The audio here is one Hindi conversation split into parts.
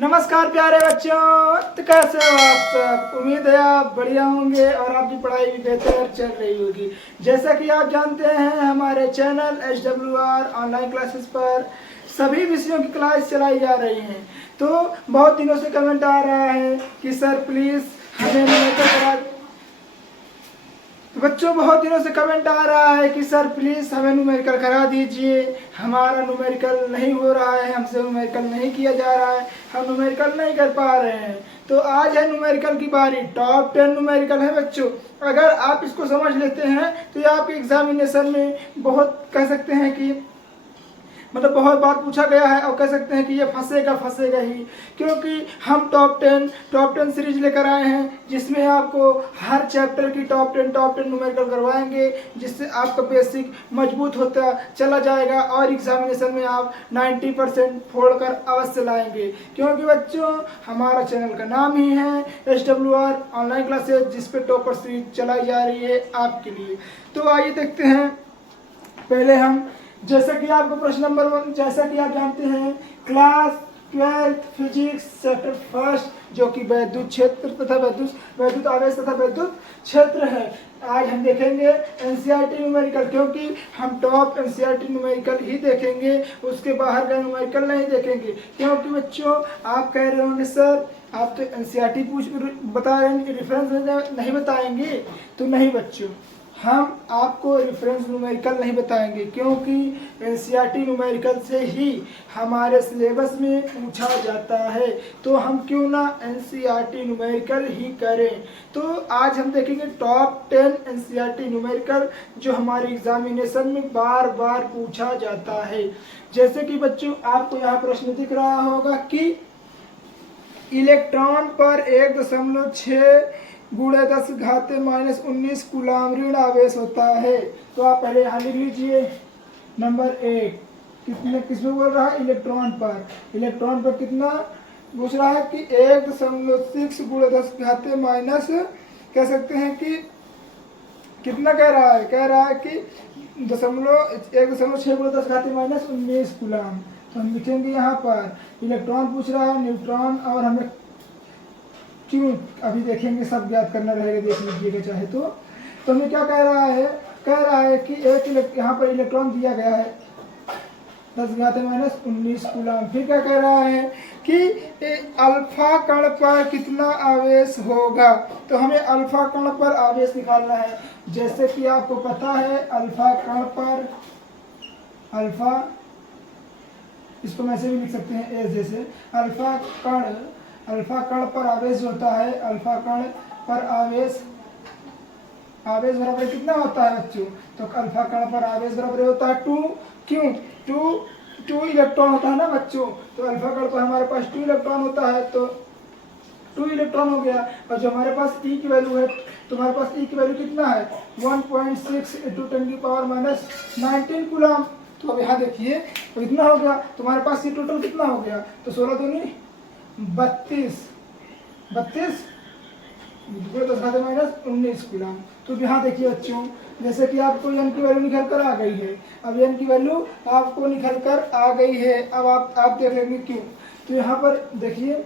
नमस्कार प्यारे बच्चों, तो कैसे हो आप सब। उम्मीद है आप बढ़िया होंगे और आपकी पढ़ाई भी बेहतर चल रही होगी। जैसा कि आप जानते हैं हमारे चैनल HWR ऑनलाइन क्लासेस पर सभी विषयों की क्लास चलाई जा रही हैं। तो बहुत दिनों से कमेंट आ रहा है कि सर प्लीज़ हमें न्यूमेरिकल करा। बच्चों बहुत दिनों से कमेंट आ रहा है कि सर प्लीज़ हमें न्यूमेरिकल करा दीजिए, हमारा न्यूमेरिकल नहीं हो रहा है, हमसे न्यूमेरिकल नहीं किया जा रहा है, हम न्यूमेरिकल नहीं कर पा रहे हैं। तो आज है न्यूमेरिकल की बारी। टॉप 10 न्यूमेरिकल है बच्चों। अगर आप इसको समझ लेते हैं तो ये आपके एग्जामिनेशन में बहुत कह सकते हैं कि मतलब बहुत बार पूछा गया है और कह सकते हैं कि ये फंसेगा ही, क्योंकि हम टॉप 10 सीरीज लेकर आए हैं जिसमें आपको हर चैप्टर की टॉप 10 न्यूमेरिकल करवाएंगे, जिससे आपका बेसिक मजबूत होता चला जाएगा और एग्जामिनेशन में आप 90% फोड़कर अवश्य लाएंगे। क्योंकि बच्चों हमारा चैनल का नाम ही है HWR ऑनलाइन क्लासेज, जिस पे टॉपर सीरीज चलाई जा रही है आपके लिए। तो आइए देखते हैं। पहले हम जैसा कि आपको प्रश्न नंबर 1, जैसा कि आप जानते हैं क्लास 12 फिजिक्स चैप्टर फर्स्ट जो कि वैद्युत क्षेत्र तथा वैद्युत आवेश तथा वैद्युत क्षेत्र है। आज हम देखेंगे NCERT न्यूमेरिकल, क्योंकि हम टॉप NCERT न्यूमेरिकल ही देखेंगे, उसके बाहर का न्यूमेरिकल नहीं देखेंगे। क्योंकि बच्चों आप कह रहे होंगे सर आप तो NCERT बता रहे हैं, रेफरेंस नहीं बताएंगे। तो नहीं बच्चों, हम आपको रेफरेंस न्यूमेरिकल नहीं बताएंगे, क्योंकि NCERT न्यूमेरिकल से ही हमारे सिलेबस में पूछा जाता है। तो हम क्यों ना NCERT न्यूमेरिकल ही करें। तो आज हम देखेंगे टॉप 10 NCERT न्यूमेरिकल जो हमारे एग्जामिनेशन में बार बार पूछा जाता है। जैसे कि बच्चों आपको यहाँ प्रश्न दिख रहा होगा कि इलेक्ट्रॉन पर 1.6 गुणे 10 घाते -19 कूलाम ऋण आवेश होता है। तो आप पहले यहाँ लिख लीजिए नंबर 1 किसमें बोल रहा है, इलेक्ट्रॉन पर कितना पूछ रहा है कि 1.6 गुणे 10 घाते माइनस कह सकते हैं कि कितना कह रहा है कि 1.6 गुणे 10 घाते -19 कूलाम। तो हम लिखेंगे यहाँ पर इलेक्ट्रॉन पूछ रहा है, न्यूट्रॉन और हमें क्यों अभी देखेंगे, सब ज्ञात करना रहेगा, देख लीजिएगा चाहे तो हमें क्या कह रहा है कि एक यहाँ पर इलेक्ट्रॉन दिया गया है 10 घाते -19 कूलाम। फिर क्या कह रहा है कि अल्फा कण पर कितना आवेश होगा। तो हमें अल्फा कण पर आवेश निकालना है। जैसे कि आपको पता है अल्फा कण पर, अल्फा इसको वैसे भी लिख सकते हैं एस, जैसे अल्फा कण पर आवेश होता है। अल्फा कण पर आवेश बराबर कितना होता है बच्चों। तो अल्फा कण पर आवेश बराबर होता है 2, क्यों 2 इलेक्ट्रॉन होता है ना बच्चों। तो अल्फा कण पर हमारे पास 2 इलेक्ट्रॉन होता है, तो 2 इलेक्ट्रॉन हो गया। और जो हमारे पास E की वैल्यू है, तो हमारे पास E की वैल्यू कितना है 1.6 × 10⁻19 कूलाम। तो अब यहाँ देखिए तो इतना हो गया। तुम्हारे पास ये टोटल कितना हो गया, तो 16 दूनी 32 10 घाते -19 कूलाम। तो यहाँ देखिए बच्चों, जैसे कि आपको n की वैल्यू निकल कर आ गई है। अब n की वैल्यू आपको निकल कर आ गई है। अब आप देख लेंगे क्यों। तो यहाँ पर देखिए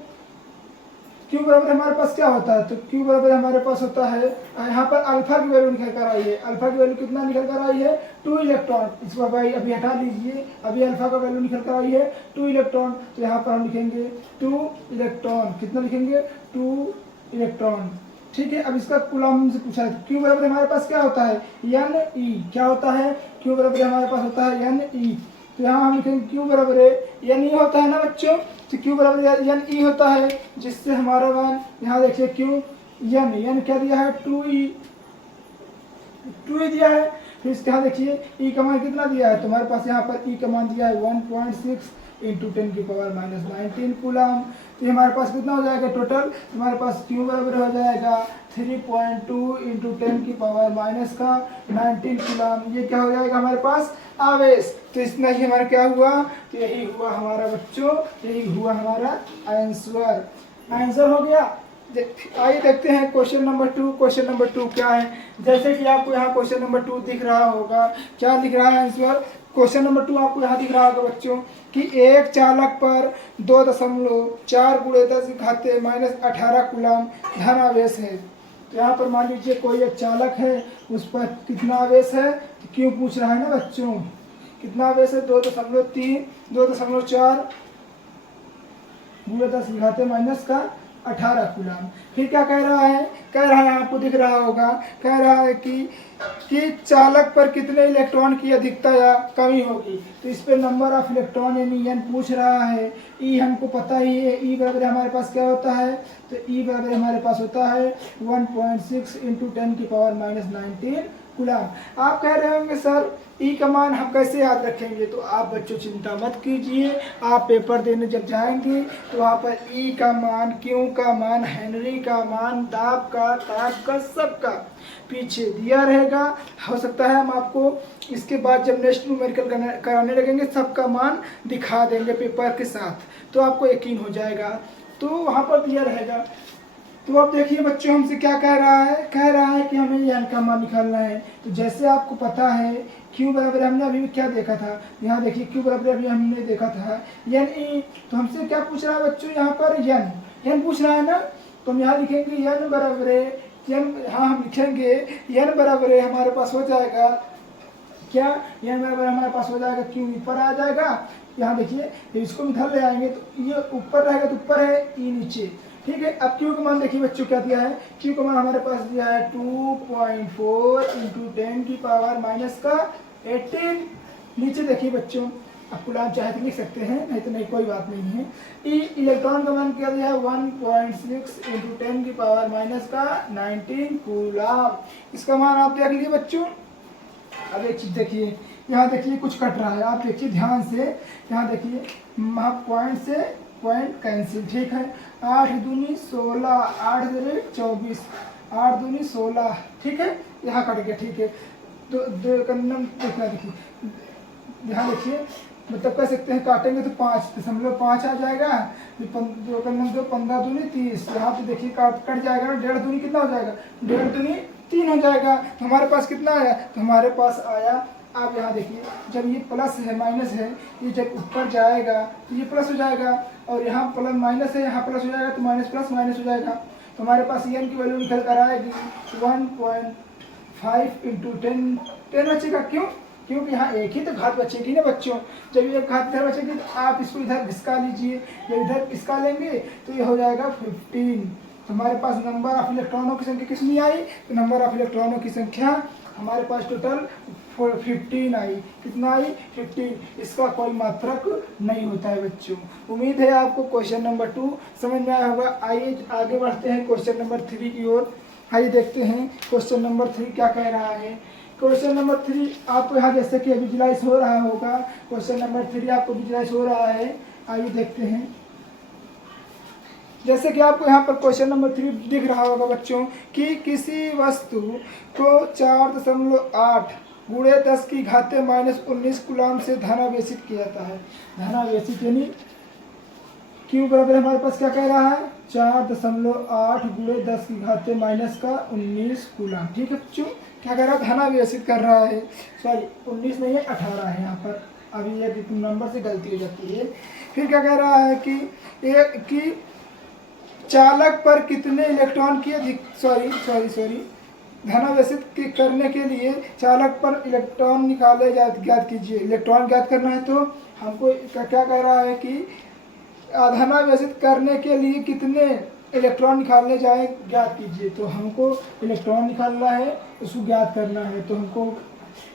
Q बराबर हमारे पास क्या होता है, तो Q बराबर हमारे पास होता है, यहाँ पर अल्फा की वैल्यू निकल कर आई है। अल्फा की वैल्यू कितना निकल कर आई है 2 इलेक्ट्रॉन। इस पर भाई अभी हटा लीजिए, अभी अल्फा का वैल्यू निकल कर आई है 2 इलेक्ट्रॉन। तो यहाँ पर हम लिखेंगे 2 इलेक्ट्रॉन, कितना लिखेंगे 2 इलेक्ट्रॉन। ठीक है। अब इसका कूलाम से पूछा है। Q बराबर हमारे पास क्या होता है Ne, क्या होता है Q बराबर हमारे पास होता है Ne। तो यहाँ हम लिखेंगे Q बराबर Ne होता है ना बच्चों। तो Q बराबर Ne होता है, जिससे हमारा मान यहाँ देखिए Q n क्या दिया है 2e दिया है। फिर इसके यहाँ देखिए E का मान कितना दिया है, तुम्हारे पास यहाँ पर E का मान दिया है 1.6 × 10⁻19 कूलाम। तो हमारे पास कितना हो जाएगा टोटल, हमारे पास Q बराबर हो जाएगा 3.2 × 10⁻19 कूलाम। ये क्या हो जाएगा हमारे पास आवेश। तो इतना ही हमारा क्या हुआ, तो यही हुआ हमारा बच्चों, यही हुआ हमारा आंसर हो गया। आइए देखते हैं क्वेश्चन नंबर 2। क्वेश्चन नंबर 2 क्या है, जैसे कि आपको यहाँ क्वेश्चन नंबर 2 दिख रहा होगा। क्या दिख रहा है आंसर, क्वेश्चन नंबर 2 आपको यहाँ दिख रहा होगा बच्चों कि एक चालक पर 2.4 गुणे 10 की घाते -18 कूलम धन आवेश है। तो यहाँ पर मान लीजिए कोई एक चालक है, उस पर कितना आवेश है, तो क्यों पूछ रहा है ना बच्चों, कितना आवेश है 2.3 2.4 गुणे 10 की घाते -18 कूलम। फिर क्या कह रहा है, आपको दिख रहा होगा, कह रहा है कि चालक पर कितने इलेक्ट्रॉन की अधिकता या कमी होगी। तो इस पे नंबर ऑफ इलेक्ट्रॉन यानी एन पूछ रहा है। ई हमको पता ही है, ई बराबर हमारे पास क्या होता है, तो ई बराबर हमारे पास होता है 1.6 × 10⁻19 कूलम। आप कह रहे होंगे सर ई का मान हम कैसे याद रखेंगे, तो आप बच्चों चिंता मत कीजिए, आप पेपर देने जब जाएंगे तो वहाँ पर ई का मान, क्यू का मान, हेनरी का मान, दाब का, ताप का, सबका पीछे दिया रहेगा। हो सकता है हम आपको इसके बाद जब नेक्स्ट न्यूमेरिकल कराने लगेंगे सबका मान दिखा देंगे पेपर के साथ, तो आपको यकीन हो जाएगा, तो वहाँ पर दिया रहेगा। तो अब देखिए बच्चों हमसे क्या कह रहा है कि हमें एन का मान निकालना है। तो जैसे आपको पता है क्यू बराबर हमने अभी क्या देखा था, यहाँ देखिए क्यू बराबर अभी हमने देखा था एन ई। तो हमसे क्या पूछ रहा है बच्चों, यहाँ पर एन पूछ रहा है ना, तो हम यहाँ लिखेंगे एन बराबर एन, हाँ हम लिखेंगे एन बराबर हमारे पास हो जाएगा क्या, एन बराबर हमारे पास हो जाएगा क्यू ऊपर आ जाएगा। यहाँ देखिए इसको इधर ले आएंगे तो ये ऊपर रहेगा, तो ऊपर है ई नीचे, ठीक है। अब क्यू का मान देखिए बच्चों क्या दिया है, क्यू का मान हमारे पास दिया है 2.4 × 10⁻⁻18। नीचे देखिए बच्चों, आप कूलम चाहे तो लिख सकते हैं, नहीं तो नहीं, कोई बात नहीं है। ई इलेक्ट्रॉन का मान क्या दिया है 1.6 × 10⁻⁻19 कूलम। इसका मान आप देख लीजिए बच्चों। अब एक चीज देखिए, यहाँ देखिए कुछ कट रहा है, आप देखिए ध्यान से, यहाँ देखिए पॉइंट से पॉइंट कैंसिल, ठीक है। 8 दूनी 16, 8 24, 8 दूनी 16, ठीक है, यहाँ कट गया, ठीक है। दो कन्नम देखना, देखिए ध्यान देखिए, मतलब कह सकते हैं काटेंगे तो 5.5 आ जाएगा, 2 कन्नम 2, 15 दूनी 30, यहाँ पे देखिए कट जाएगा ना, 1.5 दूनी कितना हो जाएगा, 1.5 दूनी 3 हो जाएगा। तो हमारे पास कितना आया, तो हमारे पास आया, आप यहाँ देखिए जब ये प्लस है माइनस है, ये जब ऊपर जाएगा तो ये प्लस हो जाएगा, और यहाँ प्लस माइनस है, यहाँ प्लस हो जाएगा, तो माइनस प्लस माइनस हो जाएगा। तो हमारे पास एन की वैल्यू निकल कर आएगी 1.5 × 10 बचेगा। क्यों, क्योंकि यहाँ एक ही तो घात बचेगी ना बच्चों। जब एक घात इधर बचेगी तो आप इसको इधर घिसका लीजिए, जब इधर घिसका लेंगे तो ये हो जाएगा 15। तो हमारे पास नंबर ऑफ इलेक्ट्रॉनों की संख्या कितनी आई, तो नंबर ऑफ इलेक्ट्रॉनों की संख्या हमारे पास टोटल 15 आई। कितना आई, 15। इसका कोई मात्रक नहीं होता है बच्चों। उम्मीद है आपको क्वेश्चन नंबर 2 समझ में आया होगा। आइए आगे बढ़ते हैं क्वेश्चन नंबर 3 की ओर। आइए देखते हैं क्वेश्चन नंबर 3 क्या कह रहा है। क्वेश्चन नंबर 3 आपको यहाँ जैसे कि विजुलाइज हो रहा होगा, क्वेश्चन नंबर 3 आपको विजुलाइज हो रहा है। आइए देखते हैं, जैसे कि आपको यहाँ पर क्वेश्चन नंबर 3 दिख रहा होगा बच्चों कि किसी वस्तु को 4.8 गुणे 10 की घाते -19 कूलम से धनावेशित किया जाता है। धनावेशित यानी क्यू बराबर हमारे पास क्या कह रहा है, 4.8 गुणे 10 की घाते -19 कूलम, ठीक है बच्चों। क्या कह रहा है, धनावेशित कर रहा है, सॉरी 19 नहीं है 18 है यहाँ पर, अभी ये नंबर से गलती हो जाती है। फिर क्या कह रहा है कि चालक पर कितने इलेक्ट्रॉन की धनावेशित करने के लिए चालक पर इलेक्ट्रॉन निकाले ज्ञात कीजिए। इलेक्ट्रॉन ज्ञात करना है तो हमको क्या कह रहा है कि धनावेशित करने के लिए कितने इलेक्ट्रॉन निकालने जाए ज्ञात कीजिए। तो हमको इलेक्ट्रॉन निकालना है, उसको ज्ञात करना है, तो हमको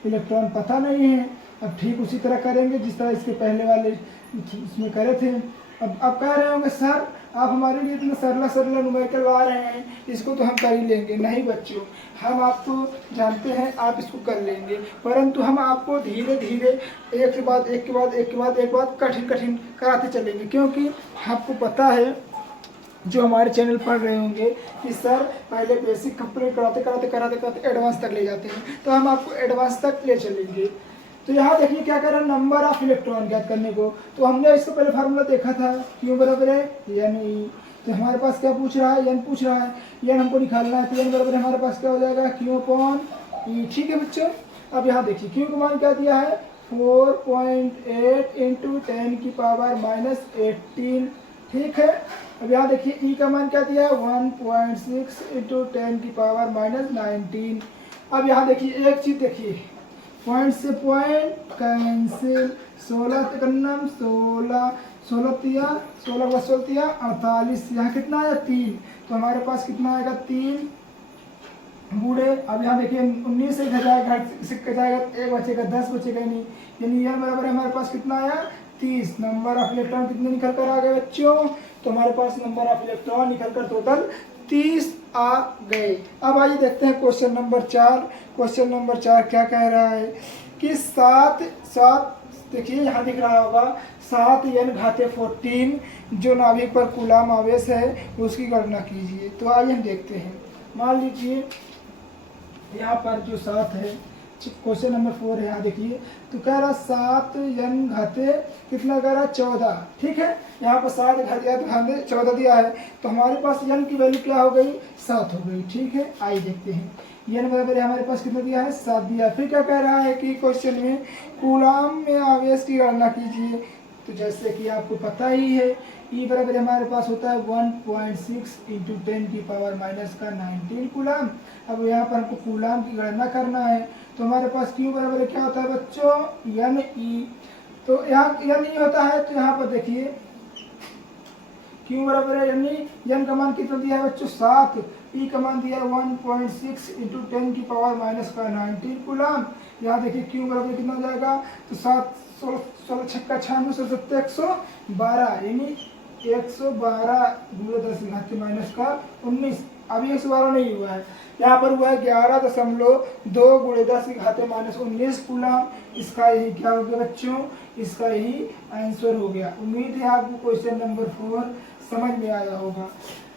इलेक्ट्रॉन पता नहीं है। अब ठीक उसी तरह करेंगे जिस तरह इसके पहले वाले इसमें करे थे। अब कह रहे होंगे सर आप हमारे लिए इतना सरला न्यूमेरिकल ला रहे हैं, इसको तो हम कर ही लेंगे। नहीं बच्चों, हम आपको जानते हैं आप इसको कर लेंगे, परंतु हम आपको धीरे धीरे एक के बाद एक कठिन कराते चलेंगे, क्योंकि आपको पता है जो हमारे चैनल पढ़ रहे होंगे कि सर पहले बेसिक कंप्लीट कराते एडवांस तक ले जाते हैं, तो हम आपको एडवांस तक ले चलेंगे। तो यहाँ देखिए क्या कर रहा है, नंबर ऑफ इलेक्ट्रॉन ज्ञात करने को। तो हमने इसको पहले फार्मूला देखा था, क्यू बराबर है एन ई। तो हमारे पास क्या पूछ रहा है, एन पूछ रहा है, एन हमको निकालना है। तो एन बराबर हमारे पास क्या हो जाएगा, क्यू अपॉन ई, ठीक है बच्चों। अब यहाँ देखिए क्यू का मान क्या दिया है 4.8 इंटू 10 की पावर -18। ठीक है, अब यहाँ देखिए ई का मान क्या दिया है 1.6 इंटू 10 की पावर -19। अब यहाँ देखिए एक चीज देखिए, पॉइंट से पॉइंट कैंसिल, 16 तिकन्नम 16, 16 तिया 16 का 16 तिया 48, यहाँ कितना आया 3, तो हमारे पास कितना आएगा 3 बूढ़े। अब यहाँ देखिए 19 से जाएगा, सिक्का जाएगा, एक बचेगा 10 बचेगा नहीं, यानी यह बराबर है हमारे पास कितना आया 30। नंबर ऑफ इलेक्ट्रॉन कितने निकल कर आ गए बच्चों, तो हमारे पास नंबर ऑफ इलेक्ट्रॉन निकल कर टोटल 30 आ गए। अब आइए देखते हैं क्वेश्चन नंबर 4। क्वेश्चन नंबर 4 क्या कह रहा है कि 7 देखिए यहाँ दिख रहा होगा 7 n घाते 14 जो नाभिक पर कूलाम आवेश है उसकी गणना कीजिए। तो आइए हम देखते हैं। मान लीजिए यहाँ पर जो 7 है, क्वेश्चन नंबर 4 है, यहाँ देखिए तो कह रहा 7 n घाते कितना कह रहा 14। ठीक है, यहाँ पर 7 घाते 14 दिया है, तो हमारे पास n की वैल्यू क्या हो गई 7 हो गई। ठीक है, आइए देखते हैं n बराबर हमारे पास कितना दिया है 7 दिया है। फिर क्या कह रहा है कि क्वेश्चन में कूलाम में आवेश की गणना कीजिए। तो जैसे कि आपको पता ही है E बराबर हमारे पास होता है 1.6 इंटू 10 की पावर -19 कूलाम। अब यहाँ पर हमको कूलाम की गणना करना है, तो हमारे पास Q बराबर क्या होता है बच्चों Ne। तो यहाँ Ne होता है, तो यहाँ पर देखिए Q बराबर है n का मान कितना दिया है बच्चों 7, E का मान दिया है 1.6 इंटू 10 की पावर -19 कूलाम। यहाँ देखिए Q बराबर कितना हो जाएगा, तो 7 16 छक्का 96 17 112, यानी 112 गुणे 10 घात -19। अभी 112 नहीं हुआ है, यहाँ पर हुआ है 11.2 गुणे 10 की घाते -19 कूलाम। इसका यही क्या हो गया बच्चों, इसका यही आंसर हो गया। उम्मीद है आपको क्वेश्चन नंबर 4 समझ में आया होगा।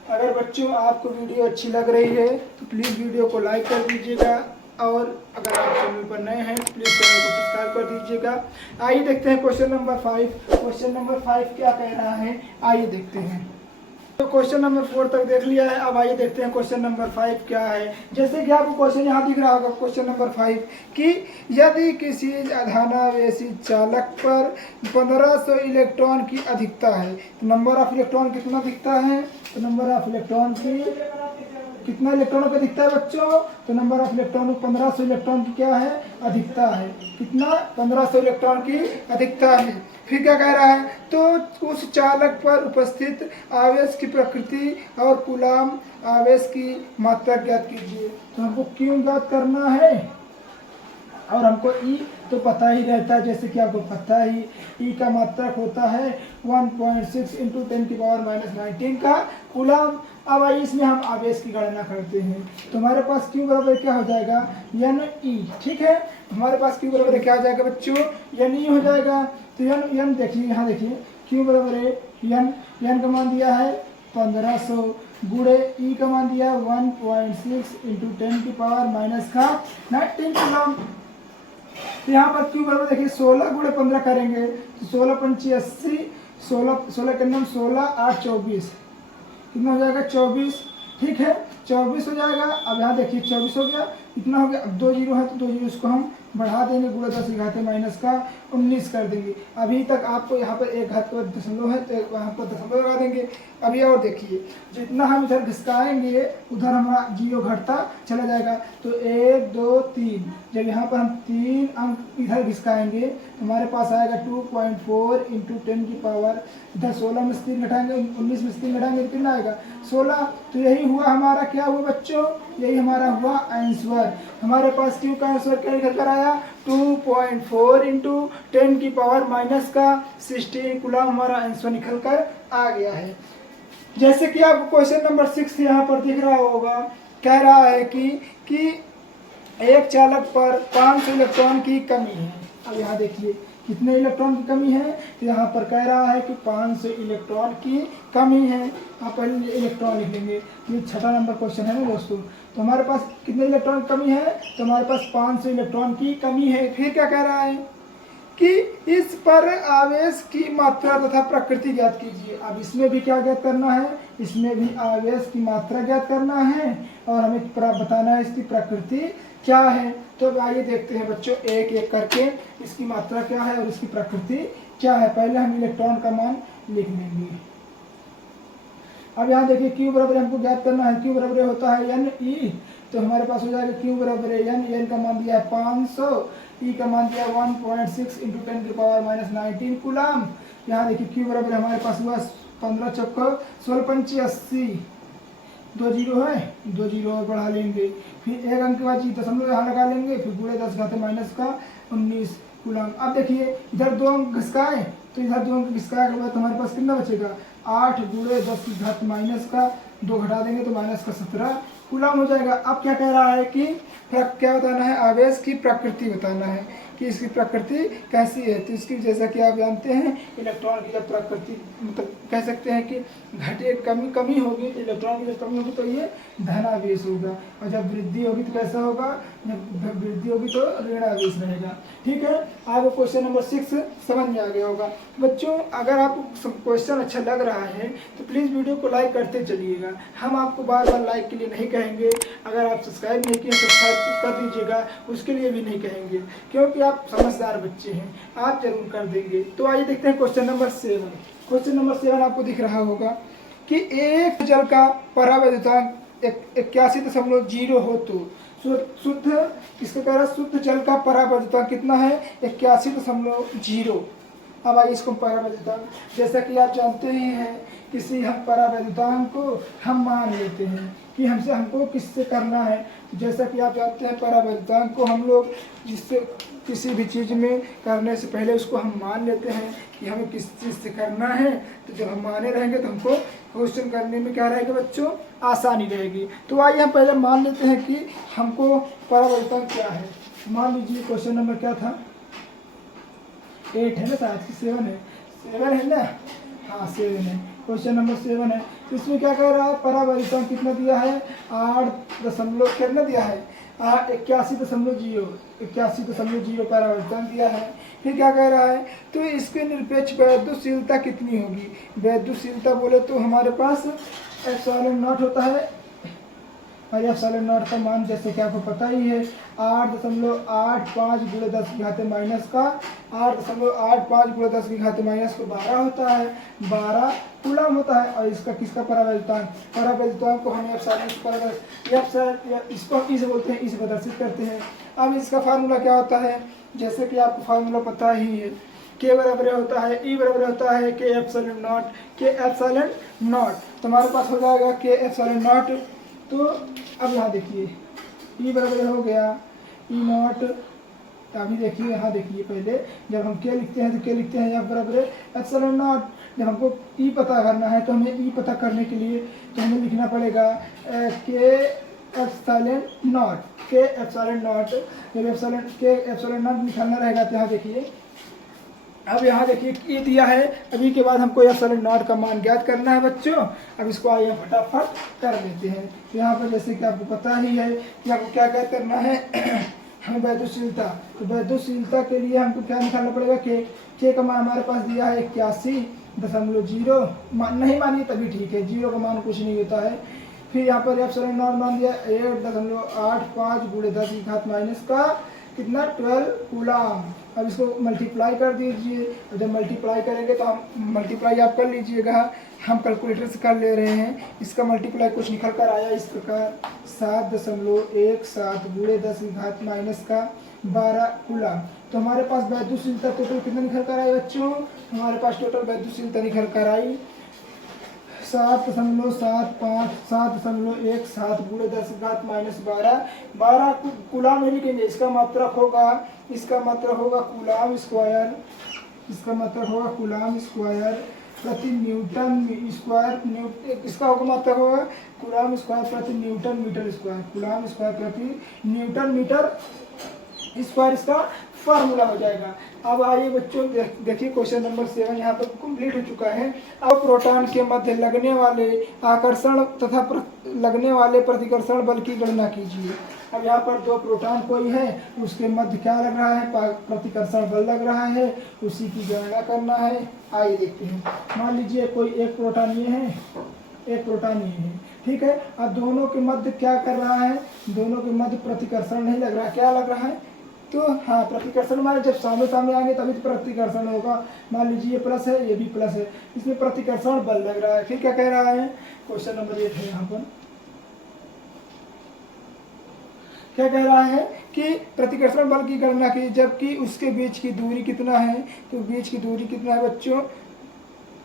अगर बच्चों आपको वीडियो अच्छी लग रही है तो प्लीज़ वीडियो को लाइक कर दीजिएगा, और अगर आप चैनल पर नए हैं तो प्लीज़ चैनल को सब्सक्राइब कर दीजिएगा। आइए देखते हैं क्वेश्चन नंबर 5। क्वेश्चन नंबर 5 क्या कह रहा है, आइए देखते हैं। तो क्वेश्चन नंबर 4 तक देख लिया है, अब आइए देखते हैं क्वेश्चन नंबर 5 क्या है। जैसे कि आपको क्वेश्चन यहाँ दिख रहा होगा क्वेश्चन नंबर 5 कि यदि किसी आधानावेशी चालक पर 1500 इलेक्ट्रॉन की अधिकता है, तो नंबर ऑफ इलेक्ट्रॉन कितना दिखता है, तो नंबर ऑफ इलेक्ट्रॉन की कितना इलेक्ट्रॉनों का दिखता है बच्चों, तो नंबर ऑफ इलेक्ट्रॉन 1500 इलेक्ट्रॉन की क्या है अधिकता है, कितना 1500 इलेक्ट्रॉन की अधिकता है। फिर क्या कह रहा है, तो उस चालक पर उपस्थित आवेश की प्रकृति और कूलाम आवेश की मात्रा ज्ञात कीजिए। तो हमको क्यों ज्ञात करना है, और हमको ई तो पता ही रहता है, जैसे कि आपको पता ही ई का मात्रक होता है 1.6 इंटू 10 की पावर -19 का कूलाम। अब आइए इसमें हम आवेश की गणना करते हैं, तो हमारे पास क्यू बराबर क्या हो जाएगा Ne। ठीक है, हमारे पास क्यू बराबर क्या हो जाएगा बच्चों Ne हो जाएगा। तो n देखिए, यहाँ देखिए क्यू बराबर है n का मान दिया है 1500 गुणे ई का मान दिया है 1.6 इंटू 10 की पावर -19 कूलाम। तो यहाँ पर क्यू बराबर देखिए 16 गुणे 15 करेंगे तो 16 पंची 80, 16 के नाम 16 8 24, कितना हो जाएगा 24। ठीक है, 24 हो जाएगा। अब यहाँ देखिए 24 हो गया, इतना हो गया। अब 2 जीरो है तो 2 जीरो इसको हम बढ़ा देंगे, गुणा 10 घाते -19 कर देंगे। अभी तक आपको यहाँ पर एक घात का दशमलव है तो वहाँ पर दशमलव लगा देंगे। अभी और देखिए, जितना हम इधर घिसकाएंगे उधर हमारा जीरो घटता चला जाएगा। तो 1 2 3, जब यहाँ पर हम 3 अंक इधर घिसकाएंगे तो हमारे पास आएगा 2.4 इंटू 10 की पावर, इधर 16 में से 3 घटाएंगे, 19 में से 3 घटाएंगे तो कितना आएगा 16। तो यही हुआ हमारा, क्या हुआ बच्चों, यही हमारा हुआ आंसर। हमारे पास क्यू का आंसर क्या निकल कर आया 2.4 इंटू 10 की पावर -16 कूलाम हमारा आंसर निकल कर आ गया है। जैसे कि आपको क्वेश्चन नंबर 6 यहाँ पर दिख रहा होगा, कह रहा है कि एक चालक पर 500 इलेक्ट्रॉन की कमी है। अब यहाँ देखिए कितने इलेक्ट्रॉन की कमी है, तो यहाँ पर कह रहा है कि 500 इलेक्ट्रॉन की कमी है। आप पहले इलेक्ट्रॉन लिख लेंगे, ये 6वां नंबर क्वेश्चन है ना दोस्तों। तो हमारे पास कितने इलेक्ट्रॉन की कमी है, तो हमारे पास 500 इलेक्ट्रॉन की कमी है। फिर क्या कह रहा है कि इस पर आवेश की मात्रा तथा प्रकृति ज्ञात कीजिए। अब इसमें भी क्या ज्ञात करना है, इसमें भी आवेश की मात्रा ज्ञात करना है और हमें बताना है इसकी प्रकृति क्या है। तो अब आइए देखते हैं बच्चों एक एक करके इसकी मात्रा क्या है और इसकी प्रकृति क्या है। पहले हम इलेक्ट्रॉन का मान लिख लेंगे। अब यहाँ देखिए Q बराबर हमको ज्ञात करना है। Q बराबर होता है NE, तो हमारे पास हो जाएगा Q बराबर N का मान दिया है 500, E का मान दिया 1.6 × 10⁻⁻19 कूलम। यहाँ देखिए Q बराबर हमारे पास हुआ 15 चौको 16 पंचे 80, 2 जीरो है, 2 जीरो और बढ़ा लेंगे, फिर एक अंक के बाद दशमलव यहाँ लगा लेंगे, फिर गुणे 10 घाते माइनस का 19 कूलम। अब देखिए इधर 2 अंक घिसकाए तो इधर 2 अंक घिसकाए के बाद हमारे पास कितना बचेगा, 8 गुणे 10 की घात माइनस का 2 घटा देंगे तो माइनस का 17 कूलम हो जाएगा। अब क्या कह रहा है कि क्या बताना है, आवेश की प्रकृति बताना है कि इसकी प्रकृति कैसी है। तो इसकी जैसा कि आप जानते हैं इलेक्ट्रॉन की जब प्रकृति मतलब कह सकते हैं कि घटे कमी होगी, तो इलेक्ट्रॉन की जब कमी होगी तो ये धनावेश होगा, और जब वृद्धि होगी तो कैसा होगा, जब वृद्धि होगी तो ऋणावेश रहेगा। ठीक है, आपको क्वेश्चन नंबर 6 समझ में आ गया होगा। बच्चों अगर आपको क्वेश्चन अच्छा लग रहा है तो प्लीज़ वीडियो को लाइक करते चलिएगा। हम आपको बार बार लाइक के लिए नहीं कहेंगे, अगर आप सब्सक्राइब नहीं किए सब्सक्राइब कर दीजिएगा, उसके लिए भी नहीं कहेंगे, क्योंकि आप समझदार बच्चे हैं, आप जरूर कर देंगे। तो आइए देखते हैं क्वेश्चन नंबर 7। क्वेश्चन नंबर 7 आपको दिख रहा होगा कि एक जल का परावैद्युतांक 81.0 हो तो शुद्ध, इसका कह रहा शुद्ध जल का परावैद्युतांक कितना है, 81.0। अब आइए इसको परावैद्युतांक, जैसा कि आप जानते ही हैं किसी हम परावैद्युतांक को हम मान लेते हैं कि हमको किससे करना है। जैसा कि आप जानते हैं परावैद्युतांक को हम लोग जिससे किसी भी चीज़ में करने से पहले उसको हम मान लेते हैं कि हमें किस चीज़ से करना है। तो जब हम माने रहेंगे तो हमको क्वेश्चन करने में क्या रहेगा बच्चों, आसानी रहेगी। तो आइए हम पहले मान लेते हैं कि हमको परावैद्युतांक क्या है। मान लीजिए क्वेश्चन नंबर क्या था, 8 है ना, शायद 7 है, 7 है ना, हाँ 7 है, क्वेश्चन नंबर 7 है। तो इसमें क्या कह रहा है, परावैद्युतांक कितना दिया है, 8 कितना दिया है, 81.0 परावैद्युतांक दिया है। फिर क्या कह रहा है, तो इसके निरपेक्ष वैद्युतशीलता कितनी होगी। वैद्युतशीलता बोले तो हमारे पास ε0 होता है, और ε0 का मान जैसे कि आपको पता ही है 8.85 गुणे 10 की घाते माइनस का 8.85 गुणे 10 की घाते माइनस को 12 होता है, 12 कूलम होता है। और इसका किसका परावैद्युतांक को हम इसको इसे बोलते हैं, इसे प्रदर्शित करते हैं। अब इसका फार्मूला क्या होता है, जैसे कि आपको फार्मूला पता ही है, के बराबर होता है ई बराबर होता है के एप्सिलॉन नॉट। तो हमारे पास हो जाएगा के एप्सिलॉन नॉट। तो अब यहाँ देखिए ई बराबर हो गया ई नॉट। अभी देखिए यहाँ देखिए, पहले जब हम के लिखते हैं तो के लिखते हैं यहाँ बराबर एप्सिलॉन नॉट। जब हमको ई पता करना है तो हमें ई पता करने के लिए तो हमें लिखना पड़ेगा के एप्सिलॉन नॉट। जब एप्सिलॉन नॉट निकालना रहेगा तो यहाँ देखिए, अब यहाँ देखिए ई दिया है, अभी के बाद हमको एप्सिलॉन नॉट का मान ज्ञात करना है बच्चों। अब इसको आइए फटाफट कर लेते हैं। यहाँ पर जैसे कि आपको पता ही है कि आपको क्या ज्ञात करना है हमें वैद्युतशीलता। तो वैद्युतशीलता के लिए हमको क्या निकालना पड़ेगा, के का मान हमारे पास दिया है 81.0, नहीं मानिए तभी ठीक है, 0 का मान कुछ नहीं होता है। फिर यहाँ पर एप्सिलॉन नॉट मान दिया 8.85 गुणे 10 की घात माइनस का कितना 12 कूलम। अब इसको मल्टीप्लाई कर दीजिए, और जब मल्टीप्लाई करेंगे तो हम मल्टीप्लाई आप कर लीजिएगा, हम कैलकुलेटर से कर ले रहे हैं। इसका मल्टीप्लाई कुछ निकल कर आया इस प्रकार 7.17 गुणे 10 की घात माइनस का 12 कूलम। तो हमारे पास वैद्युतशीलता टोटल कितना निकल कर आई बच्चों, हमारे पास टोटल वैद्युतशीलता निकल कर आई 7.17 गुणे 10 की घात माइनस 12 कूलम लिखेंगे। इसका मात्रक होगा कूलम स्क्वायर, प्रति न्यूटन स्क्वायर। इसका होगा मात्रक होगा कूलम स्क्वायर प्रति newton metre square, coulomb square प्रति न्यूटन मीटर स्क्वायर इसका फार्मूला हो जाएगा। अब आइए बच्चों देखिए क्वेश्चन नंबर 7 यहाँ पर कंप्लीट हो चुका है। अब प्रोटॉन के मध्य लगने वाले आकर्षण तथा लगने वाले प्रतिकर्षण बल की गणना कीजिए। अब यहाँ पर 2 प्रोटॉन कोई है, उसके मध्य क्या लग रहा है, प्रतिकर्षण बल लग रहा है, उसी की गणना करना है। आइए देखते हैं। मान लीजिए कोई एक प्रोटॉन ये है एक प्रोटॉन ये है, ठीक है। अब दोनों के मध्य क्या कर रहा है, दोनों के मध्य प्रतिकर्षण नहीं लग रहा, क्या लग रहा है, तो हाँ प्रतिकर्षण माने जब सामने सामने आएंगे तभी तो प्रतिकर्षण होगा। मान लीजिए ये प्लस है ये भी प्लस है, इसमें प्रतिकर्षण बल लग रहा है। फिर क्या कह रहा है, क्वेश्चन नंबर 8 है यहाँ पर, क्या कह रहा है कि प्रतिकर्षण बल की गणना की जबकि उसके बीच की दूरी कितना है, तो बीच की दूरी कितना है बच्चों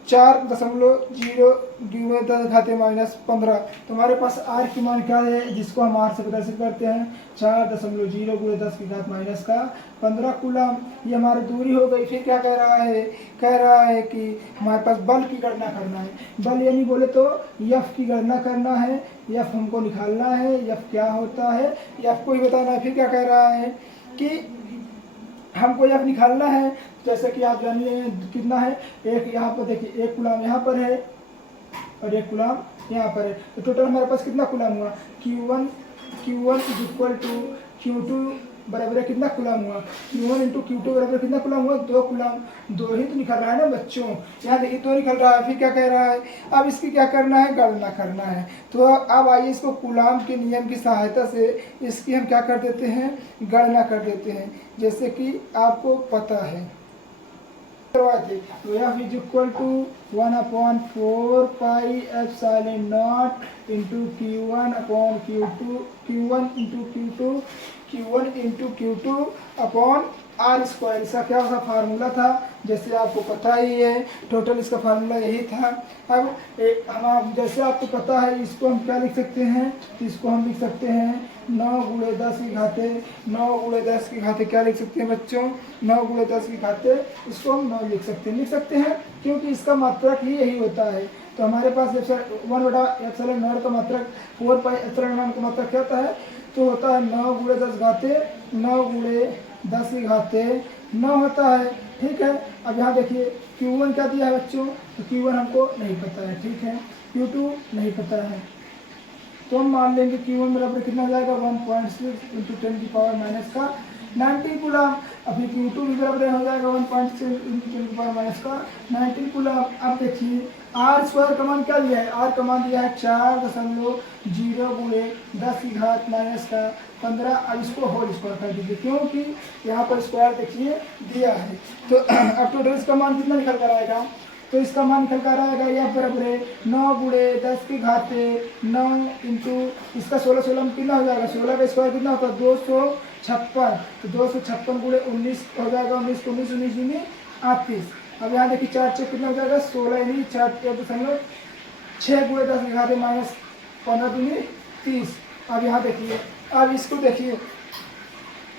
4.0×10⁻15। तुम्हारे पास आर की मान क्या है जिसको हम आर से प्रदर्शित करते हैं 4.0×10⁻15 कूलम, ये हमारी दूरी हो गई। फिर क्या कह रहा है, कह रहा है कि हमारे पास बल की गणना करना है, बल यानी बोले तो यफ की गणना करना है, यफ हमको निकालना है, यफ क्या होता है यफ को ही बताना है। फिर क्या कह रहा है कि हमको यफ निकालना है, जैसे कि आप जानिए कितना है, एक यहाँ पर देखिए एक कूलम यहाँ पर है और एक कूलम यहाँ पर है, तो टोटल हमारे पास कितना कूलम हुआ Q1 is equal to Q2 बराबर कितना कूलम हुआ, Q1 इंटू Q2 बराबर कितना कूलम हुआ 2 कूलम, 2 ही तो निकल रहा है ना बच्चों, यहाँ देखिए 2 निकल रहा है। फिर क्या कह रहा है, अब इसकी क्या करना है, गणना करना है। तो अब आइए इसको कूलम के नियम की सहायता से इसकी हम क्या कर देते हैं, गणना कर देते हैं, जैसे कि आपको पता है करवाते। तो F is equal to 1/4 pi epsilon naught into Q1 upon Q2 Q1 into Q2 upon R square. इसका क्या सा फार्मूला था, जैसे आपको पता ही है, टोटल इसका फार्मूला यही था। अब हम जैसे आपको पता है इसको हम क्या लिख सकते हैं, इसको हम लिख सकते हैं 9×10 की घाते क्या लिख सकते हैं बच्चों, 9×10 की घाते इसको हम 9 लिख सकते हैं क्योंकि इसका मात्रक ही यही होता है। तो हमारे पास 1/ε0 का मात्रक 4 पाई ε0 का मात्रक क्या होता है, तो होता है 9×10 घाते 9×10 की घाते 9 होता है, ठीक है। अब यहाँ देखिए Q1 क्या दिया है बच्चों, तो Q1 हमको नहीं पता है, ठीक है, Q2 नहीं पता है, तो हम मान लेंगे Q1 बराबर कितना हो जाएगा 1.6 इंटू 10⁻⁻⁹ कूलम। अभी Q2 भी बराबर हो जाएगा 1.6 इंटू 10⁻⁻⁹ कूलम। अब देखिए आर स्क्वायर का मान क्या दिया है, आर का मान दिया है 4.0×10⁻⁻15। अब इसको होल स्क्वायर कर दीजिए क्योंकि यहाँ पर स्क्वायर देखिए दिया है। तो अब टोटल इसका मान कितना निकल कर आएगा, तो इसका मान निकल कर आएगा यह बराबर है 9×10 की घाते 9 इंटू इसका 16 में कितना हो जाएगा, 16 का स्क्वायर कितना होता है 256, तो 256×19 हो जाएगा, 19 को 19 19 38। अब यहाँ देखिए 4 चेक कितना हो जाएगा 16 यानी 4.6×10 की घाते -15 30। अब यहाँ देखिए, अब इसको देखिए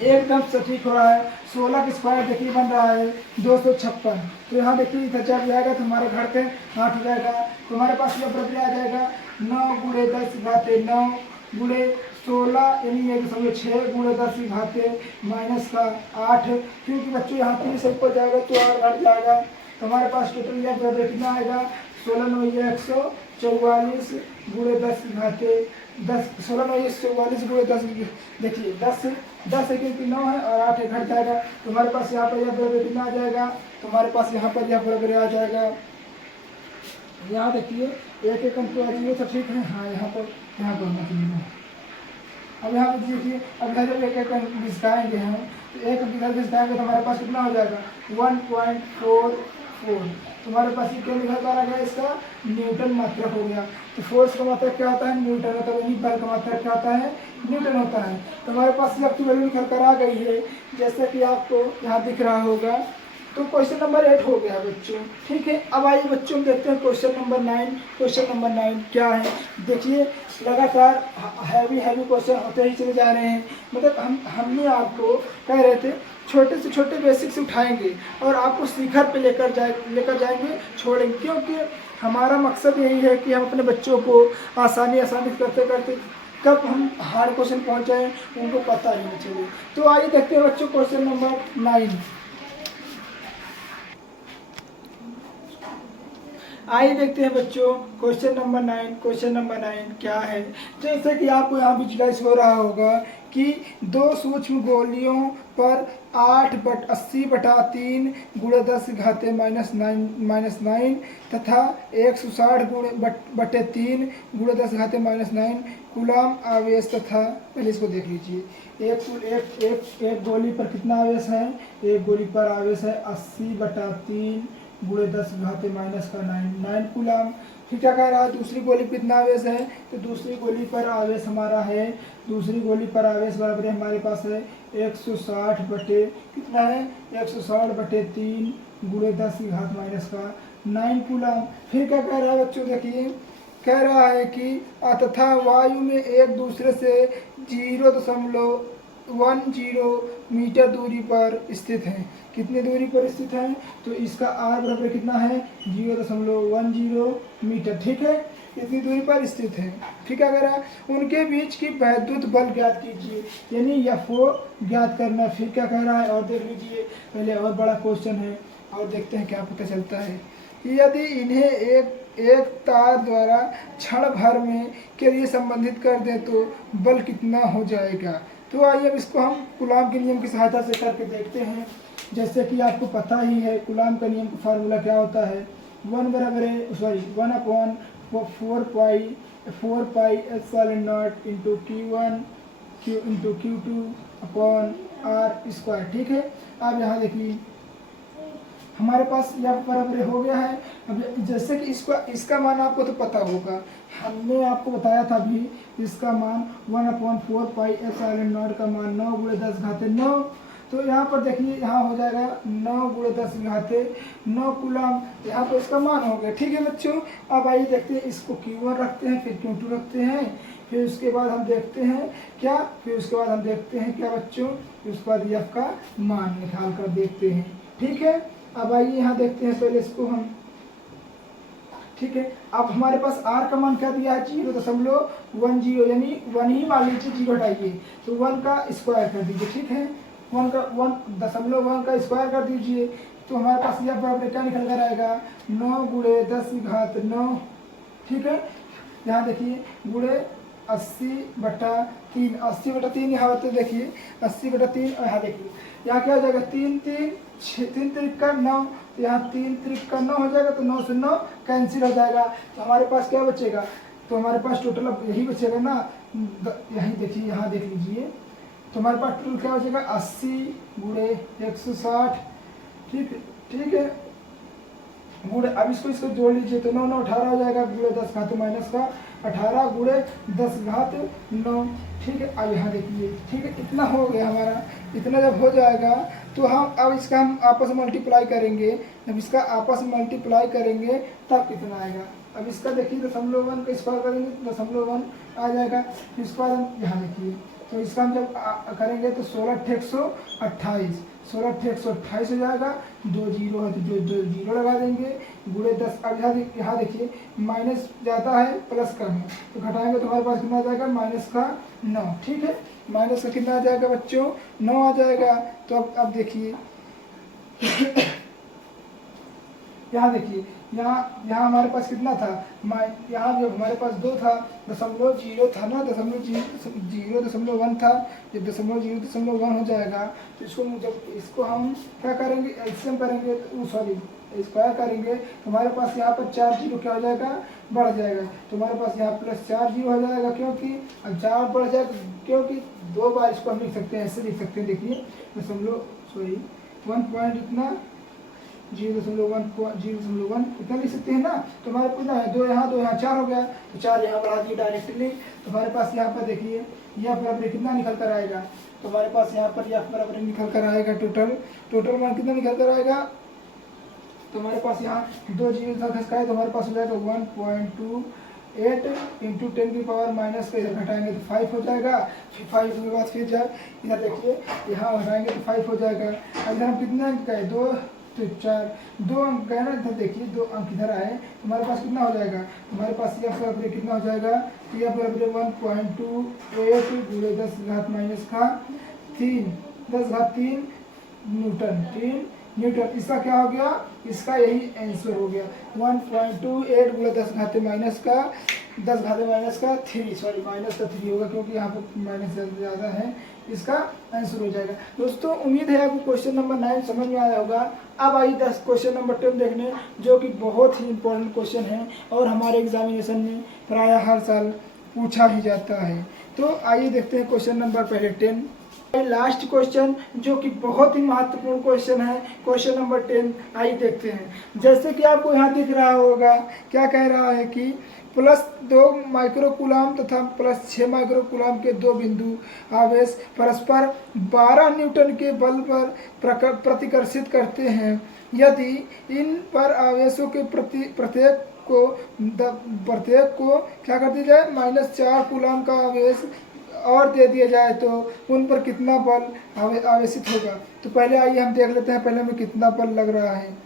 एकदम सटीक हो रहा है, 16 का स्क्वायर देखिए बन रहा है 256। तो यहाँ देखिए इधर जब जाएगा तो हमारे घर पे 8 हो जाएगा, तो हमारे पास यह बराबर आ जाएगा 9×10 की घाते 9×16 यानी 6×10 की घाते -8, क्योंकि बच्चों यहाँ 3 से ऊपर जाएगा तो 8 घट जाएगा। तो हमारे पास टोटल यह बराबर कितना आएगा 16 9 144×10 की घाते 10, 16 9 144×10 देखिए 10 एक 9 है और 8 घट जाएगा। तो हमारे पास यहाँ पर यह बराबर कितना आ जाएगा, तो हमारे पास यहाँ पर यह बराबर आ जाएगा, यहाँ देखिए एक अंक तो अजीब तो ठीक है, हाँ यहाँ पर होना चाहिए। अब यहाँ पर देखिए अब जब एक अंक घिसकाएंगे हम, तो एक अंक इधर घिसकाएंगे तो हमारे पास कितना हो जाएगा 1.44। तो हमारे पास ये क्या निकल कर आ गया, इसका न्यूटन मात्रक हो गया। तो फोर्स का मात्रक क्या होता है, न्यूटन होता है, बल का मात्रक क्या होता है, न्यूटन होता है। तो हमारे पास ये आपकी वैल्यू निकल कर आ गई है, जैसा कि आपको यहाँ दिख रहा होगा। तो क्वेश्चन नंबर 8 हो गया बच्चों, ठीक है। अब आइए बच्चों देखते हैं क्वेश्चन नंबर 9। क्वेश्चन नंबर 9 क्या है, देखिए लगातार हैवी क्वेश्चन होते ही चले जा रहे हैं। मतलब हमने आपको कह रहे थे छोटे से छोटे बेसिक से उठाएंगे और आपको शिखर पे लेकर जाएंगे छोड़ेंगे, क्योंकि हमारा मकसद यही है कि हम अपने बच्चों को आसानी करते करते कब हम हार्ड क्वेश्चन पहुंच जाए उनको पता ही नहीं चले। तो आइए देखते हैं बच्चों क्वेश्चन नंबर 9। आइए देखते हैं बच्चों क्वेश्चन नंबर 9। क्वेश्चन नंबर 9 क्या है, जैसे कि आपको यहाँ विजुलाइज हो रहा होगा कि दो सूक्ष्म गोलियों पर 8/80/3 गुणे 10⁻⁻9 तथा 160/3 गुणे 10⁻⁻9 कूलाम आवेश तथा, पहले इसको देख लीजिए, एक गोली पर कितना आवेश है, एक गोली पर आवेश है 80/3 गुणे 10⁻⁻9 कूलाम। फिर क्या कह रहा है, दूसरी गोली पर कितना आवेश है, तो दूसरी गोली पर आवेश हमारा है, दूसरी गोली पर आवेश बराबर हमारे पास है 160 बटे कितना है 160/3 गुणे 10⁻�9 कूलाम। फिर क्या कह रहा है बच्चों, देखिए कह रहा है कि तथा वायु में एक दूसरे से 0.10 मीटर दूरी पर स्थित है। कितनी दूरी पर स्थित है, तो इसका आर बराबर कितना है 0.10 मीटर, ठीक है, इतनी दूरी पर स्थित है। ठीक है, अगर उनके बीच की वैद्युत बल ज्ञात कीजिए, यानी F ज्ञात करना। फिर क्या कह रहा है, और देख लीजिए, पहले और बड़ा क्वेश्चन है और देखते हैं क्या पता चलता है। यदि इन्हें एक तार द्वारा क्षण भर में के लिए संबंधित कर दें तो बल कितना हो जाएगा। तो आइए अब इसको हम कूलाम के नियम की सहायता से करके देखते हैं। जैसे कि आपको पता ही है कूलाम का नियम का फार्मूला क्या होता है, 1 बराबर है 1/4πε0 इंटू Q1 इंटू Q2/R²। ठीक है, अब यहाँ देखिए हमारे पास यह बराबर हो गया है। अब जैसे कि इसका मान आपको तो पता होगा, हमने आपको बताया था भी, इसका मान 1/4πε0 का मान 9 गुणे 10⁻9। तो यहाँ पर देखिए, यहाँ हो जाएगा 9 गुणे 10⁻9 कूलाम, यहाँ पर इसका मान हो गया। ठीक है बच्चों, अब आइए देखते हैं, इसको Q1 रखते हैं, फिर Q2 रखते हैं, फिर उसके बाद हम देखते हैं क्या, फिर उसके बाद हम देखते हैं क्या बच्चों, फिर उसके बाद F का मान निकाल कर देखते हैं। ठीक है, अब आइए यहाँ देखते हैं पहले इसको हम। ठीक है, अब हमारे पास R का मान क्या दिया है 0.10, यानी 1 ही मान लीजिए, 0 हटाइए, तो 1 का स्क्वायर कर दीजिए। ठीक है, 1 का स्क्वायर कर दीजिए, तो हमारे पास यह बराबर क्या निकल कर आएगा 9 गुणे 10⁻9। ठीक है, यहाँ देखिए गुणे 80/3, 80/3 यहाँ होते देखिए 80/3, और यहाँ देखिए यहाँ क्या हो जाएगा 3 त्रिक का 9, तो यहाँ 3 त्रिक का 9 हो जाएगा, तो 9 से 9 कैंसिल हो जाएगा, तो हमारे पास क्या बचेगा, तो हमारे पास टोटल अब यही बचेगा ना, यही देखिए, यहाँ देख लीजिए, तो हमारे पास टोटल क्या बचेगा 80 गुणे 160। ठीक है गुणे, अब इसको जोड़ लीजिए, तो 9 9 18 हो जाएगा, गुणे 10⁻−18 गुणे 10⁻9। ठीक है, अब यहाँ देखिए, ठीक है, इतना हो गया हमारा। इतना जब हो जाएगा तो हम अब इसका हम आपस में मल्टीप्लाई करेंगे, जब इसका आपस में मल्टीप्लाई करेंगे तब कितना आएगा। अब इसका देखिए 0.1 का स्क्वायर करेंगे तो 0.1 आ जाएगा। फिर इसके बाद हम यहाँ देखिए, तो इसका हम जब करेंगे तो 16×128 16×128 हो जाएगा, 2 0 है तो जो 0 लगा देंगे, गुणे 10। अब यहाँ देखिए माइनस ज़्यादा है प्लस कम है, तो घटाएंगे तो हमारे पास कितना आ जाएगा -9। ठीक है, माइनस का कितना आ जाएगा बच्चों 9 आ जाएगा। तो अब देखिए यहाँ देखिए, यहाँ हमारे पास कितना था, यहाँ जब हमारे पास 2 था, 0.0 था ना, 0.1 था, जब 0.0.1 हो जाएगा तो इसको हम क्या करेंगे, एलसीएम करेंगे, स्क्वायर करेंगे, तो हमारे पास यहाँ पर 4 0 क्या हो जाएगा, बढ़ जाएगा, तो हमारे पास यहाँ +4 0 हो जाएगा, क्योंकि अब 4 बढ़ जाएगा, क्योंकि 2 बार इसको हम लिख सकते हैं, ऐसे लिख सकते हैं, देखिए 1 पॉइंट इतना 0.1 इतना लिख सकते हैं ना, तो हमारे पास है 2 यहाँ 4 हो गया, तो 4 यहाँ बढ़ा दिए डायरेक्टली, तो हमारे पास यहाँ पर देखिए यह बराबर कितना निकल कर आएगा, तो हमारे पास यहाँ पर यह बराबर निकल कर आएगा, टोटल मान कितना निकल कर आएगा, तो हमारे पास यहाँ 2 0 घटाए तो हमारे पास हो जाएगा 1.28 इंटू 10 की पावर माइनस का इधर घटाएंगे तो 5 हो जाएगा। फिर 5 के बाद फिर जाए इधर देखिए, यहाँ घटाएंगे तो 5 हो जाएगा। अब इधर हम कितने अंक गए, 2 तो 4, 2 अंक गए ना, इधर देखिए 2 अंक इधर आए, हमारे पास कितना हो जाएगा, हमारे पास यह बराबर कितना हो जाएगा, तो यह बराबर 1.28 गुणे 10⁻³ 3 न्यूटन न्यूटन। इसका क्या हो गया, इसका यही आंसर हो गया 1.28 गुणा 10 घाते माइनस का 3, सॉरी माइनस का 3 होगा क्योंकि यहाँ पर माइनस ज़्यादा है, इसका आंसर हो जाएगा। दोस्तों उम्मीद है आपको क्वेश्चन नंबर 9 समझ में आया होगा। अब आइए 10 क्वेश्चन नंबर 10 देखने, जो कि बहुत ही इंपॉर्टेंट क्वेश्चन है और हमारे एग्जामिनेशन में प्रायः हर साल पूछा ही जाता है। तो आइए देखते हैं क्वेश्चन नंबर पहले 10। लास्ट क्वेश्चन जो कि बहुत ही महत्वपूर्ण क्वेश्चन है, क्वेश्चन नंबर 10। आइए देखते हैं। जैसे कि आपको यहाँ दिख रहा होगा, क्या कह रहा है कि +2 माइक्रोकूलम तथा +6 माइक्रोकूलम के दो बिंदु आवेश परस्पर 12 न्यूटन के बल पर प्रतिकर्षित करते हैं। यदि इन पर आवेशों के प्रत्येक को क्या कर दिया जाए, -4 कूलम का आवेश और दे दिया जाए तो उन पर कितना बल आवेशित होगा। तो पहले आइए हम देख लेते हैं पहले में कितना बल लग रहा है,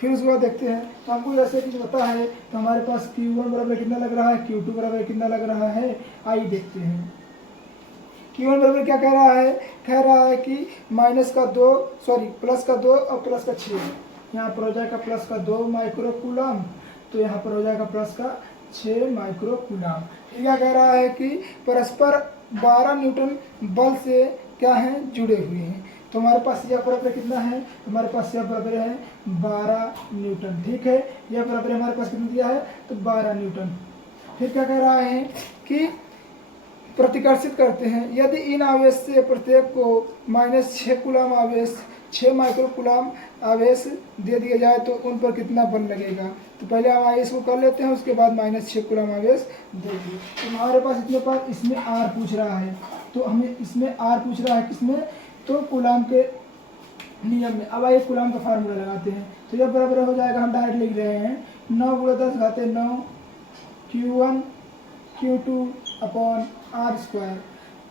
फिर उसके बाद देखते हैं। तो हमको जैसे कुछ पता है तो हमारे पास Q1 बराबर कितना लग रहा है, Q2 बराबर कितना लग रहा है, आइए देखते हैं। Q1 बराबर क्या कह रहा है, कह रहा है कि +2 और +6, यहाँ पर हो जाएगा +2 माइक्रोकूलम, तो यहाँ पर हो जाएगा +6 माइक्रोकूलम। क्या कह रहा है कि परस्पर 12 न्यूटन बल से क्या है, जुड़े हुए हैं। तो हमारे पास यह बराबर कितना है, हमारे पास यह बराबर है 12 न्यूटन। ठीक है, यह बराबर हमारे पास कितना दिया है, तो 12 न्यूटन। फिर क्या कह रहा है कि प्रतिकर्षित करते हैं। यदि इन आवेश से प्रत्येक को -6 कूलम आवेश 6 माइक्रोकूलम आवेश दे दिया जाए तो उन पर कितना बल लगेगा। तो पहले हम आवेश को कर लेते हैं, उसके बाद -6 कूलम आवेश देंगे। तो हमारे पास इतने पर इसमें R पूछ रहा है, तो हमें इसमें R पूछ रहा है किसमें, तो कूलम के नियम में। अब आइए कूलम का फार्मूला लगाते हैं। तो यह बराबर हो जाएगा, हम डायरेक्ट लिख रहे हैं 9 × 10 घाते 9 Q1 Q2 अपॉन R²।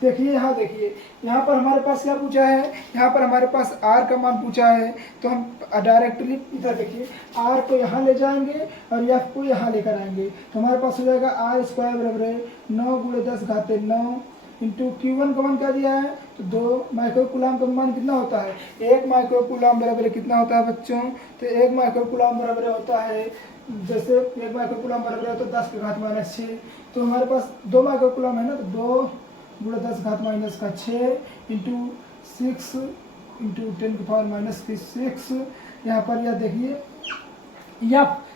देखिए यहाँ, देखिए यहाँ पर हमारे पास क्या पूछा है, यहाँ पर हमारे पास R का मान पूछा है। तो हम डायरेक्टली इधर देखिए R को यहाँ ले जाएंगे और F को यहाँ लेकर आएंगे। तो हमारे पास हो जाएगा R² बराबर है 9 × 10 घाते 9 इंटू Q1 का मान क्या दिया है, तो 2 माइक्रोकूलम का मान कितना होता है, 1 माइक्रोकूलम बराबर कितना होता है बच्चों, तो 1 माइक्रोकूलम बराबर होता है, जैसे 1 माइक्रोकूलम बराबर है तो 10 का घात -6। तो हमारे पास 2 माइक्रोकूलम है ना, तो 2 × 10 घात -6 इंटू 6 इंटू 10 की पावर -6। यहाँ पर यह देखिए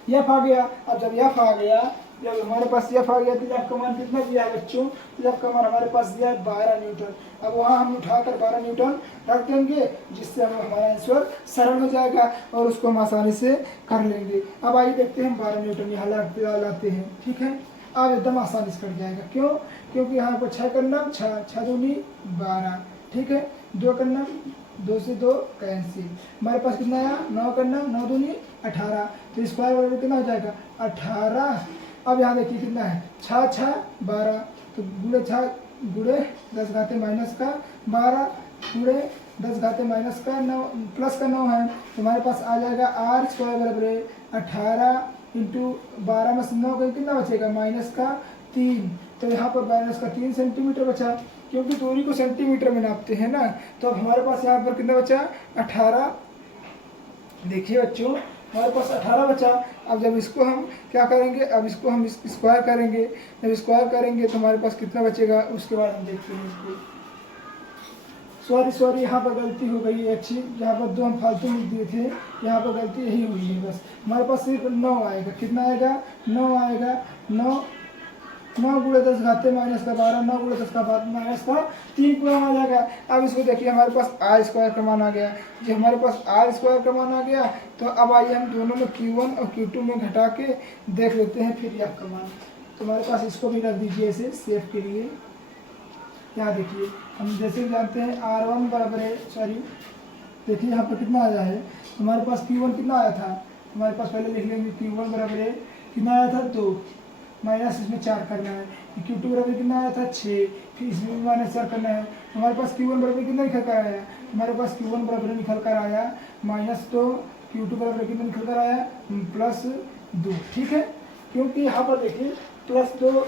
यफ आ गया। अब जब यफ आ गया, जब हमारे पास यफ आ गया तो यफ का मान कितना दिया है बच्चों, तो यफ का मान हमारे पास दिया है 12 न्यूटन। अब वहाँ हम उठाकर 12 न्यूटन रख देंगे, जिससे हमारा आंसर सरल हो जाएगा और उसको हम आसानी से कर लेंगे। अब आइए देखते हैं 12 न्यूटन यहाँ लाते हैं। ठीक है, अब एकदम आसानी से कट जाएगा। क्यों, क्योंकि यहाँ पर 6 करना 6 दूनी 12। ठीक है, 2 करना 2 से 2 कैंसिल। हमारे पास कितना आया, 9 करना 9 दूनी 18। तो स्क्वायर बराबर कितना हो जाएगा 18। अब यहाँ देखिए कितना है 6 6 12, तो गुणे 6 गुणे 10 घाते -12 गुणे 10 घाते -9 प्लस का 9 है। तो हमारे पास आ जाएगा R² बराबर 18 इंटू 12 में से 9 का कितना बचेगा -3। तो यहाँ पर -3 सेंटीमीटर बचा, क्योंकि दूरी को सेंटीमीटर में नापते हैं ना। तो अब हमारे पास यहाँ पर कितना बचा 18। देखिए बच्चों हमारे पास 18 बचा। अब जब इसको हम क्या करेंगे, अब इसको हम स्क्वायर करेंगे। जब स्क्वायर करेंगे तो हमारे पास कितना बचेगा, उसके बाद हम देखते हैं इसको। सॉरी यहाँ पर गलती हो गई एक चीज़, यहाँ पर 2 हम फालतू लिख दिए थे, यहाँ पर गलती यही हुई है बस। हमारे पास सिर्फ 9 आएगा। कितना आएगा 9 आएगा। 9 × 10 घाते -12 9 × 10 का घात -3 कूलम आ जाएगा। अब इसको देखिए हमारे पास R² का मान आ गया। जब हमारे पास R² का मान आ गया तो अब आइए हम दोनों में Q1 और Q2 में घटा के देख लेते हैं फिर F का मान। तो हमारे पास इसको भी रख दीजिए ऐसे सेफ के लिए। यहाँ देखिए हम जैसे कि जानते हैं R1 बराबर है, सॉरी देखिए यहाँ पर कितना आया है, हमारे पास Q1 कितना आया था, हमारे पास पहले लिख लेंगे Q1 बराबर है कितना आया था 2, माइनस इसमें 4 करना है। Q2 बराबर कितना आया था 6, फिर इसमें -4 करना है। हमारे पास Q1 बराबर कितना निकल कर आया, हमारे पास Q1 बराबर निकल कर आया -2, Q2 बराबर कितना निकल कर आया +2। ठीक है, क्योंकि यहाँ पर देखिए +2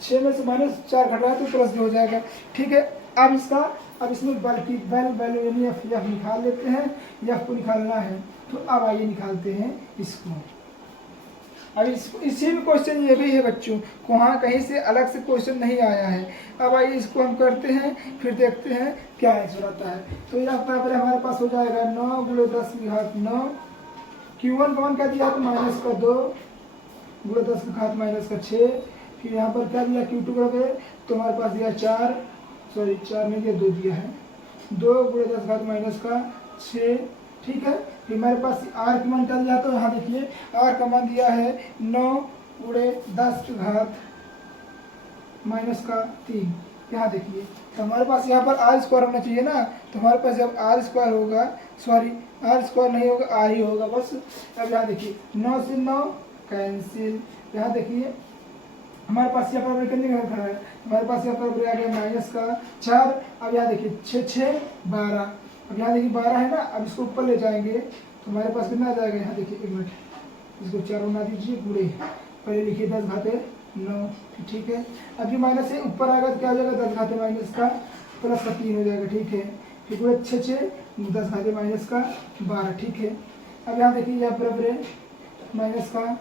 6 में से -4 घट रहा है तो +2 हो जाएगा। ठीक है, अब इसका अब इसमें बल की वैल्यू यानी एफ निकाल लेते हैं, एफ को निकालना है। तो अब आइए निकालते हैं इसको। अब इसी में क्वेश्चन ये भी है बच्चों, वहाँ कहीं से अलग से क्वेश्चन नहीं आया है। अब आइए इसको हम करते हैं, फिर देखते हैं क्या आंसर आता है। तो यहाँ पर हमारे पास हो जाएगा 9 गुणे 10 की घात 9, Q1 का मान क्या दिया तो -2 गुणे 10 की घात -6। फिर यहाँ पर क्या दिया Q2 का तो हमारे पास दिया 4 नहीं दिया 2 दिया है, 2 गुणे 10 घात -6। ठीक है, फिर हमारे पास R का मान क्या दिया तो यहाँ देखिए R का मान दिया है 9 गुणे 10 की घात -3। यहाँ देखिए तो हमारे पास यहाँ पर R स्क्वायर होना चाहिए ना, तो हमारे पास जब R स्क्वायर होगा, R स्क्वायर नहीं होगा, R ही होगा बस। अब यहाँ देखिए 9 से 9 कैंसिल। यहाँ देखिए हमारे पास यहाँ पर कितने का खड़ा है, हमारे पास यहाँ पर आ गया -4। अब यहाँ देखिए 6 12। अब यहाँ देखिए 12 है ना, अब इसको ऊपर ले जाएंगे तो हमारे पास कितना आ जाएगा। यहाँ देखिए 1 मिनट, इसको 4 बना दीजिए गुणे, पहले लिखिए 10 घाते 9। ठीक है, अब ये माइनस से ऊपर आएगा तो क्या हो जाएगा 10 घाते -3 हो जाएगा। ठीक है, फिर गुणे 6 10 घाते -12। ठीक है, अब यहाँ देखिए यहाँ बराबर है -4।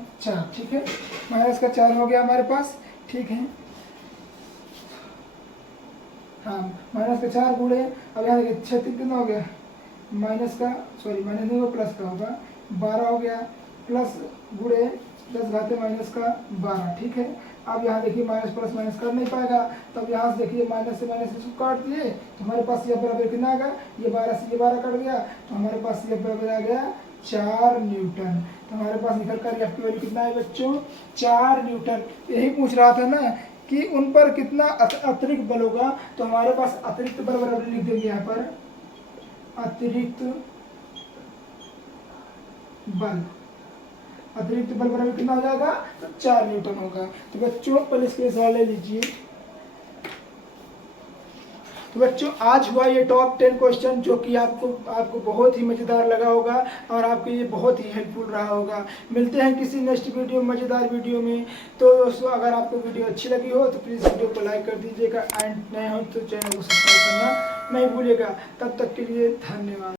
ठीक है, -4 हो गया हमारे पास। ठीक है, हाँ -4 गुणे, अब यहाँ देखिए 6 कितना हो गया माइनस नहीं होगा प्लस का होगा 12 हो गया, प्लस गुणे 10 घाते -12। ठीक है, अब यहाँ देखिए माइनस प्लस माइनस कर नहीं पाएगा, तब यहाँ से देखिए माइनस से माइनस इसको काट दिए तो हमारे पास ये बराबर कितना आ गया, ये 12 से ये 12 कट गया तो हमारे पास ये बराबर आ गया 4 न्यूटन। तो हमारे पास निकल कर एफ की वैल्यू कितना है बच्चों 4 न्यूटन। यही पूछ रहा था ना कि उन पर कितना अतिरिक्त बल होगा, तो हमारे पास अतिरिक्त बल बराबर लिख देंगे यहाँ पर अतिरिक्त बल बराबर कितना हो जाएगा तो 4 न्यूटन होगा। तो बच्चों पहले इसके सवाल ले लीजिए। तो बच्चों आज हुआ ये टॉप 10 क्वेश्चन जो कि आपको बहुत ही मज़ेदार लगा होगा और आपके लिए बहुत ही हेल्पफुल रहा होगा। मिलते हैं किसी नेक्स्ट वीडियो मज़ेदार वीडियो में। तो दोस्तों अगर आपको वीडियो अच्छी लगी हो तो प्लीज़ वीडियो को लाइक कर दीजिएगा एंड नए हो तो चैनल को सब्सक्राइब करना नहीं भूलिएगा। तब तक के लिए धन्यवाद।